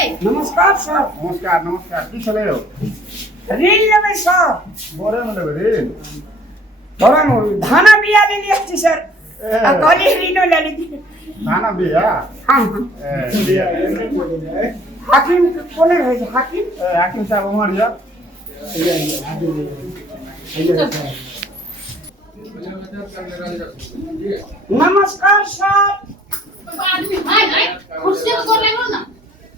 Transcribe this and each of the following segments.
नमस्कार सर। नमस्कार नमस्कार की छले हो ऋण लेबै सर। बोरे में लेबै रे तोरा धाना बिया ले लिया छी सर। ए। आ कहली ऋणो ले ली। धाना बिया हाँ बिया हाकिम कोने रहे छै हाकिम? हाकिम साहब उमर जा नमस्कार सर। आदमी है कुर्सी में कर लेलो ना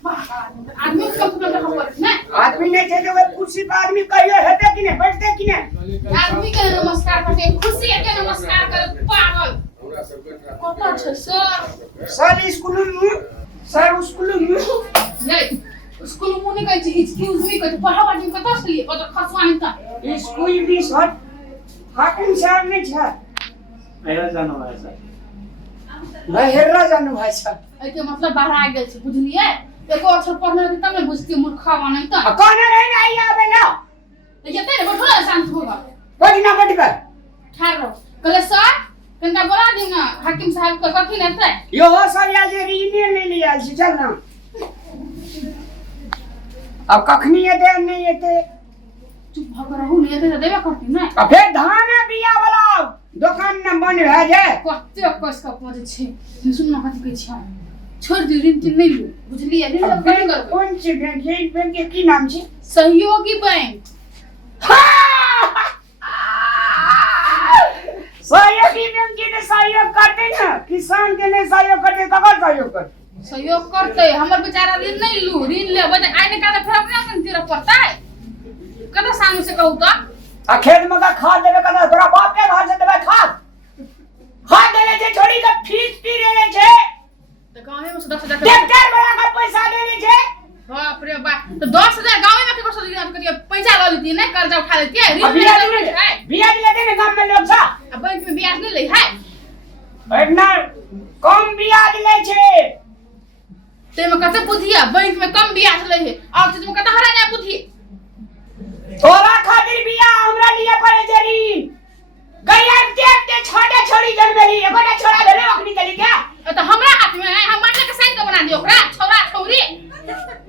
आदमी कंप्यूटर का खबर ना आदमी नहीं छै तो कुर्सी पर आदमी कहियो हेते कि नहीं बैठते कि नहीं? आदमी के नमस्कार करते कुर्सी के नमस्कार कर पागल कत छ सर स्कूल में ये स्कूल में नहीं कहै छी एक्सक्यूज मी कहै पढ़ा आदमी कत से लिए कत खसवानी त स्कूल भी सर हाकिम साहब नहीं छै। मेरा जानो है सर। हेरा जानू भाई साहब। एके मतलब बाहर आ गेल छी बुझलिए एको अक्षर पढ़ने रहते तब ने बुझती मूर्खवा नहीं त कौन रहे ना आई आवे ना जते ने बैठो ना शांत होगा बैठ ना बैठ कर ठाड़ रहो कहले सर कनटा बोला दी ना हाकिम साहब को कथि लेते यो हो सब या जे ऋण ले लिया छी चल ना। अब कखनी एते नहीं एते चुप भग रहू नहीं एते देबे करती ना अब फिर धान बिया वाला दुकान न बन रह जाए। कते कस का पड़े छे सुन ना कथि कहै छै छोड़ दी ऋण तीन नहीं लो बुझलिए ऋण अब कथि बैंक करबै कौन सी बैंक है? बैंक के की नाम छै? सहयोगी बैंक सहयोगी बैंक के ने सहयोग करते ना किसान के ने सहयोग करते ककर सहयोग कर सहयोग करते हमर बेचारा ऋण नहीं लू ऋण ले बने आइने का फिर अपने अपन तीर पड़ता है कदा सामने से कहू त आ खेत में का खाद देबे कना तोरा बाप के घर से देबे खाद देले छे छोड़ी के फीस पी लेले छे तो गांव में से 10,000 ट्रैक्टर वाला का पैसा लेले छे। बाप रे बाप तो 10,000 गांव में के कसो ऋण करिए पैसा ल लेती है कर्जा उठा लेती है ऋण ब्याज लेते ने गांव में लोग सा अब बैंक में ब्याज नहीं ले है इतना कम ब्याज ले छे ते में कते बुद्धि है बैंक में कम ब्याज ले है और तुम कते हरा जाए बुद्धि तोरा खातिर बिया हमरा लिए पड़े जरी गैया देखते छोटे छोड़ी जन्मेली एगोटा छोरा भेले ओकनी चली क्या तो हमरा हाथ में है हम मारने के साइन तो बना दियो ओकरा छोरा छोरी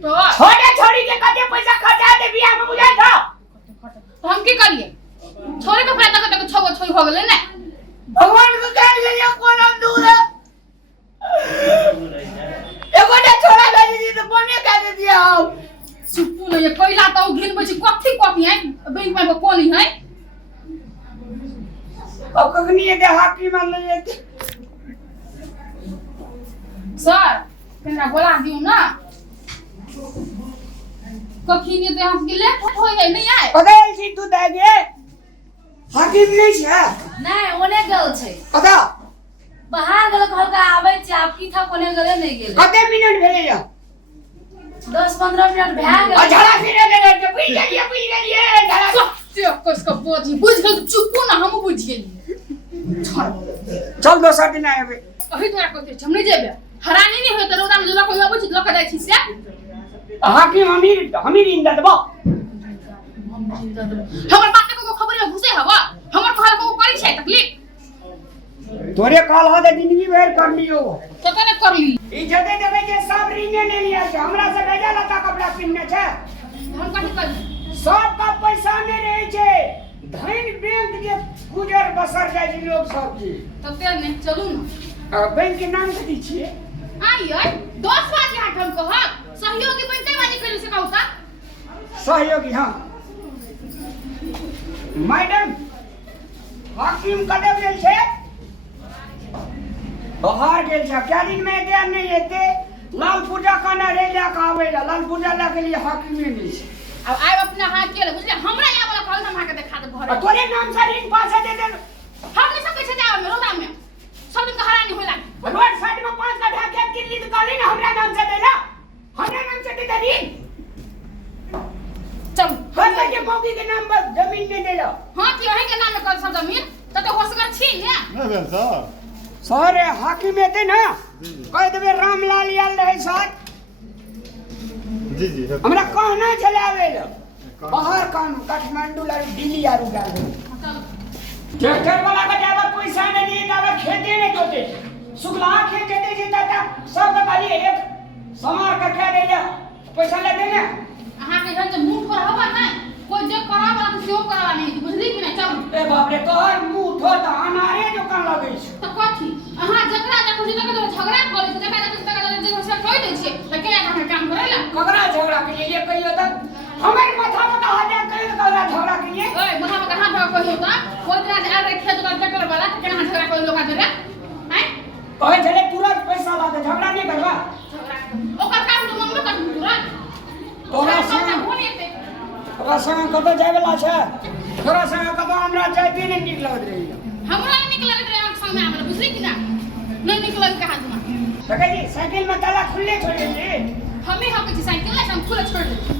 तो छोटे छोड़ी के कते पैसा खर्चा दे बिया में बुझाई था तो हम की करिए छोरे के फायदा करते छगो छोई हो गेले ना भगवान को कह लिया कोन हम दूर है एगोटा छोरा भेली दी तो बने कह दे दिया हम सुप्पू ने ये कोइला तो गिन बची कथि है बैंक में कोनी है अब कखनी ये हाकी मान ले सर कना बोला दियो ना कखी ने तो हम गिले हो जाए नहीं आए पता है सी तू दे गे हाकिम नहीं छै नहीं ओने गल छै पता बाहर गल घर का आबै छै आप की था कोने गले नहीं गेले कते मिनट भेले या 10-15 मिनट भए गेल झड़ा फिरे ले बुझ गेलिए झड़ा सत्य कसका बोझी बुझ गल चुप ना हम बुझ गेली चल दोसर दिन आबे अही तोरा कहते हम नहीं जेबे हरानी नहीं होय त रोदा में जोला कोई आबै छी लक जाय छी से हाकिम हमीर इंदा देबो हमर बात को खबर में घुसे हवा हमर घर को करी छै तकलीफ तोरे काल हा दे जिंदगी भर कर लियो तो कने कर ली इज्जत देबे के सब ऋण ले लिया छै हमरा से भेजा लता कपड़ा पिन्ने छै हम कथि कर सब का पैसा नहीं रहे छे धन बैंक जे गुजर बसर जाय छै लोग सब की तते ने चलू ना बैंक के नाम कथि छिए आइए 10 बात यहाँ हम कह सहयोगी बनते वाली कर से कहू ता सहयोगी हां मैडम हाकिम कदम गेल छे बाहर गेल छे क्या दिन में एते नहीं एते लाल पूजा करना रे ला का आवेला लाल पूजा ला के लिए हाकिम नहीं छे अब आइ अपना हाथ के बुझले हमरा या वाला कॉल हम के दिखा दे घर तोरे नाम से ऋण पास दे दे हम नहीं सब कैसे जाओ में रोदा में सब दिन हरानी होला रोड साइड में 5 कट्ठा खेत किल्ली तो काली ना हमरा नाम से देला हमरा नाम से दे दे चल हर के मौगी के नाम पर जमीन दे देला हां कि वही के नाम में कर सब जमीन तो होसगर छी ने नहीं भेल सर सर हाकिम एते ना कह देबे रामलाल याल रहे साथ जी जी हमरा कहना चलावे ला बाहर काम काठमांडू ला दिल्ली आरु गाल ट्रैक्टर वाला का जावा पैसा नहीं दिए दावा खेते नहीं जोते शुक्ला खेत जोते जे दादा सब का खाली एक समार का कह देला तो अनारे दुकान लगे छै तो कथी अहाँ जकरा देखो छी तकरा झगड़ा करे छी जकरा देखो तकरा जे से कहि दै छियै त के अहाँ काम करेला ककरा झगड़ा के लिए कहियो त हमर माथा में कहा जा कहियो ककरा झगड़ा के लिए ओए मुहा में कहां झगड़ा कहियो त कोई दिन आ रे खेत का ट्रैक्टर वाला त केना झगड़ा कहियो लोका जरे हैं कहे छले तुरंत पैसा ला के झगड़ा नहीं करबा ओकर काम तो मंगलो कर तुरंत तोरा संग तोरा संग कतो जाय वाला छै तोरा संग कतो हमरा जाय भी नहीं निक लगत रही हमरा नहीं निक लगत रे आंख संग में हमरा बुझली कि ना नहीं निक लग कहा तुम सके जी साइकिल में ताला खुले छोड़ दे हमें हम के साइकिल ला हम खुला छोड़ दे